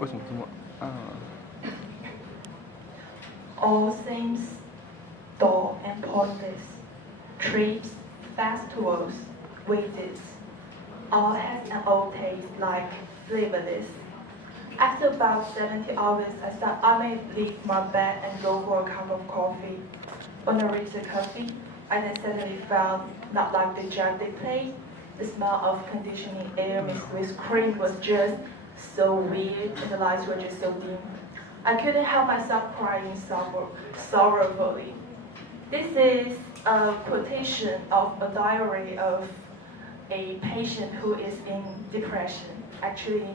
为什么这么啊？ All things dull and pointless, trips, festivals, visits, all has an old taste like flavorless. After about 70 hours, I thought I may leave my bed and go for a cup of coffee. When I reached the coffee, I then suddenly felt not like the jug they played. The smell of conditioning air mixed with cream was just so weird, and the lights were just so dim. I couldn't help myself crying sorrowfully. This is a quotation of a diary of a patient who is in depression, actually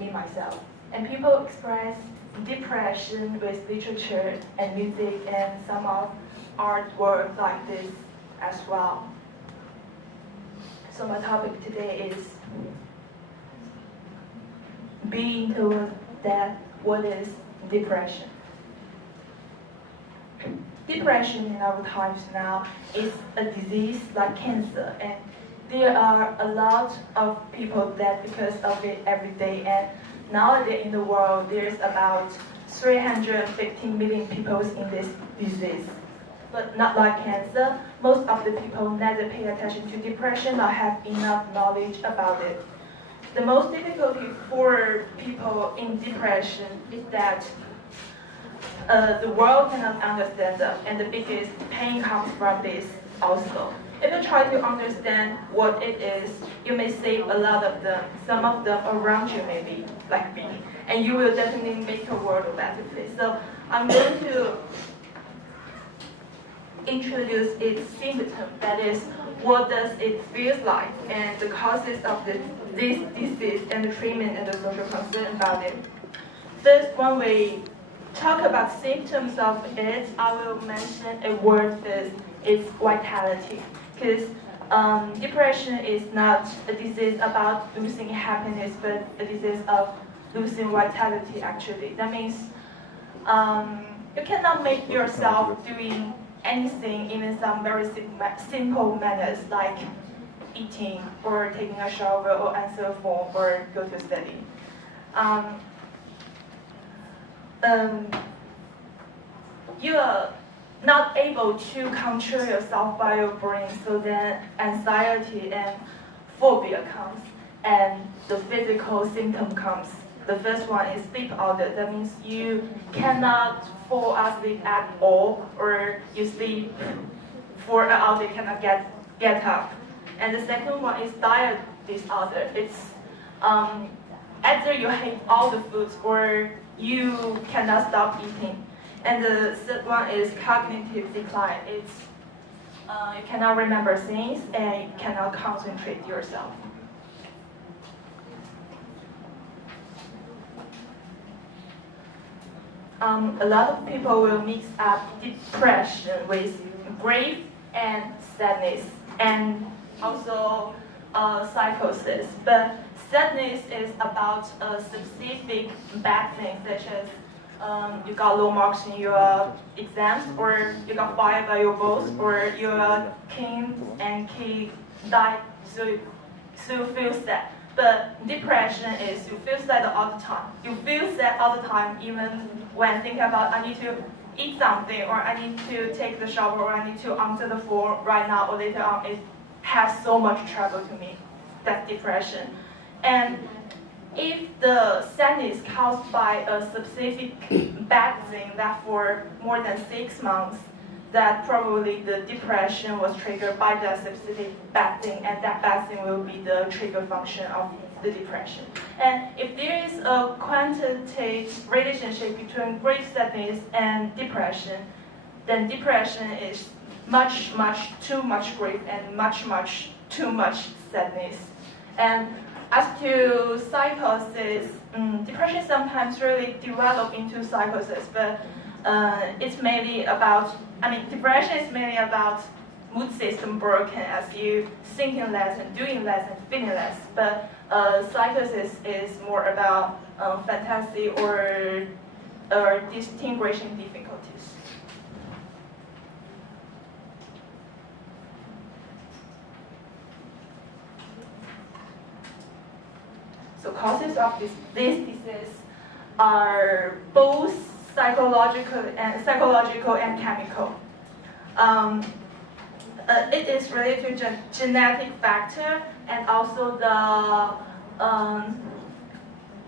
me myself. And people express depression with literature and music and some of artwork like this as well. So my topic today is being told that what is depression. Depression in our times now is a disease like cancer, and there are a lot of people dead because of it every day. And nowadays in the world, there's about 350 million people in this disease. But not like cancer, most of the people neither pay attention to depression or have enough knowledge about it. The most difficulty for people in depression is that the world cannot understand them, and the biggest pain comes from this also. If you try to understand what it is, you may save a lot of them, some of them around you maybe, like me, and you will definitely make the world a better place. So I'm going to introduce its symptom, that is, what does it feel like, and the causes of this disease, and the treatment and the social concern about it. First, when we talk about symptoms of it, I will mention a word first, it's vitality. Because depression is not a disease about losing happiness, but a disease of losing vitality actually. That means you cannot make yourself doing anything in some very simple manners like eating or taking a shower or answer a phone or go to study. You are not able to control yourself by your brain, so then anxiety and phobia comes, and the physical symptom comes. The first one is sleep audit. That means you cannot fall asleep at all, or you sleep for an hour, you cannot get up. And the second one is diet disorder. It's either you hate all the foods or you cannot stop eating. And the third one is cognitive decline. It's you cannot remember things and you cannot concentrate yourself. A lot of people will mix up depression with grief and sadness, and also psychosis. But sadness is about a specific bad thing, such as you got low marks in your exams, or you got fired by your boss, or your king and kid died, so you feel sad. But depression is you feel sad all the time. You feel sad all the time, even when thinking about I need to eat something, or I need to take the shower, or I need to answer the phone right now or later on. It has so much trouble to me. That's depression. And if the sadness caused by a specific bad thing that for more than 6 months, that probably the depression was triggered by that specific bad thing, and that bad thing will be the trigger function of the depression. And if there is a quantitative relationship between grief, sadness, and depression, then depression is much too much grief and much too much sadness. And as to psychosis, depression sometimes really develop into psychosis, but it's mainly about, depression is mainly about mood system broken as you thinking less and doing less and feeling less. But psychosis is more about fantasy or distinguishing difficulties. So causes of this disease are both psychological and chemical. It is related to genetic factor and also the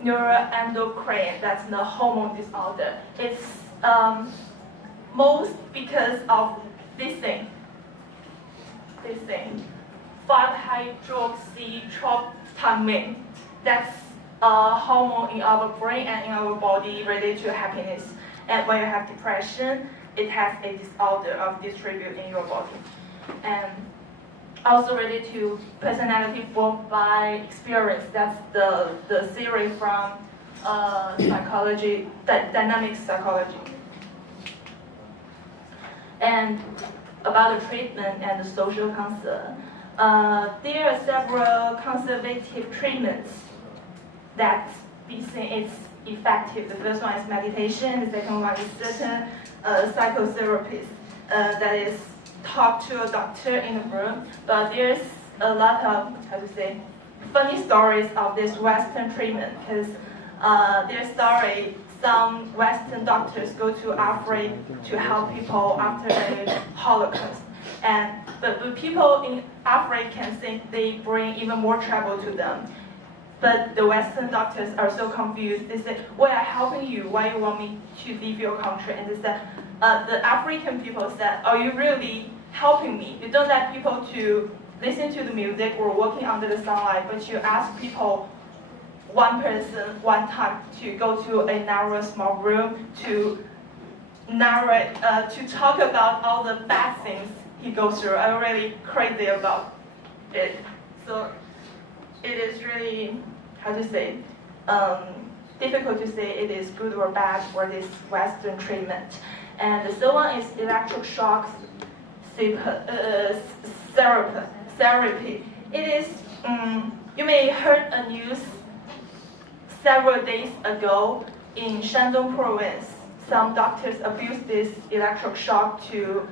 neuroendocrine, that's the hormone disorder. It's most because of this thing, 5-hydroxytryptamine. That's a hormone in our brain and in our body related to happiness. And when you have depression, it has a disorder of distribute in your body. And also related to personality formed by experience. That's the theory from psychology, dynamic psychology. And about the treatment and the social concern. There are several conservative treatments that we think is effective. The first one is meditation, the second one is certain psychotherapist that is talk to a doctor in the room. But there's a lot of, funny stories of this Western treatment, because their story, some Western doctors go to Africa to help people after the Holocaust. But the people in Africa can think they bring even more trouble to them. But the Western doctors are so confused. They say, "We are helping you. Why you want me to leave your country?" And they said, the African people said, "Are you really helping me? You don't let people to listen to the music or walking under the sunlight, but you ask people, one person, one time, to go to a narrow, small room to narrate, to talk about all the bad things he goes through." I'm really crazy about it. So it is really, difficult to say it is good or bad for this Western treatment. And the third one is electric shock therapy. It is, you may heard a news several days ago in Shandong province. Some doctors abuse this electric shock to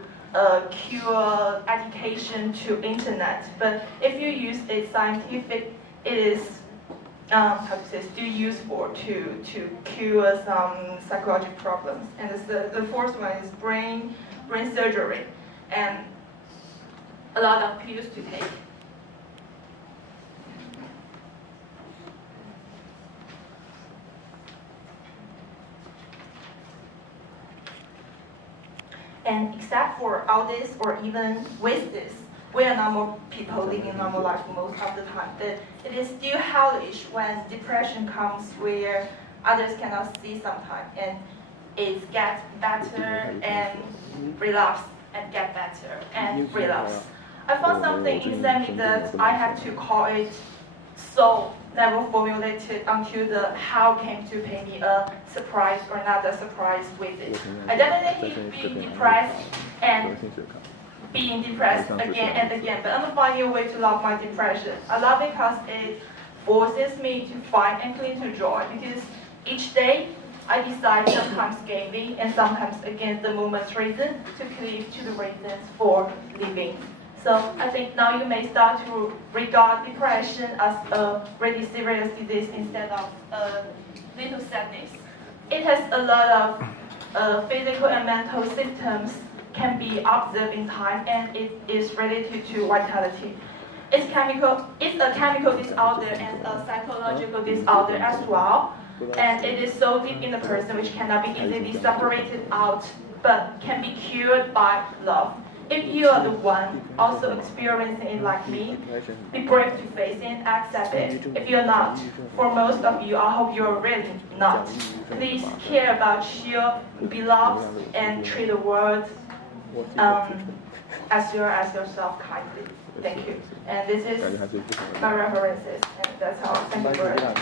cure education to internet. But if you use a scientific, it is still useful to cure some psychological problems. And the fourth one is brain surgery, and a lot of pills to take. And except for all this, or even with this, we are normal people living normal life most of the time. But it is still hellish when depression comes where others cannot see sometimes, and it gets better and relapse, and get better and relapse. I found something inside me that I have to call it soul, never formulated until the how came to pay me a surprise or not a surprise with it. I definitely being depressed and being depressed again and again, but I'm finding a way to love my depression. I love it because it forces me to find and cling to joy, because each day I decide, sometimes gaily and sometimes against the moment's reason, to cleave to the reasons for living. So I think now you may start to regard depression as a really serious disease instead of a little sadness. It has a lot of physical and mental symptoms can be observed in time, and it is related to vitality. It's a chemical disorder and a psychological disorder as well. And it is so deep in the person which cannot be easily separated out, but can be cured by love. If you are the one also experiencing it like me, be brave to face it and accept it. If you're not, for most of you, I hope you're really not. Please care about your beloved and treat the world as yourself kindly. Thank you. And this is my references, and that's all. Thank you very much.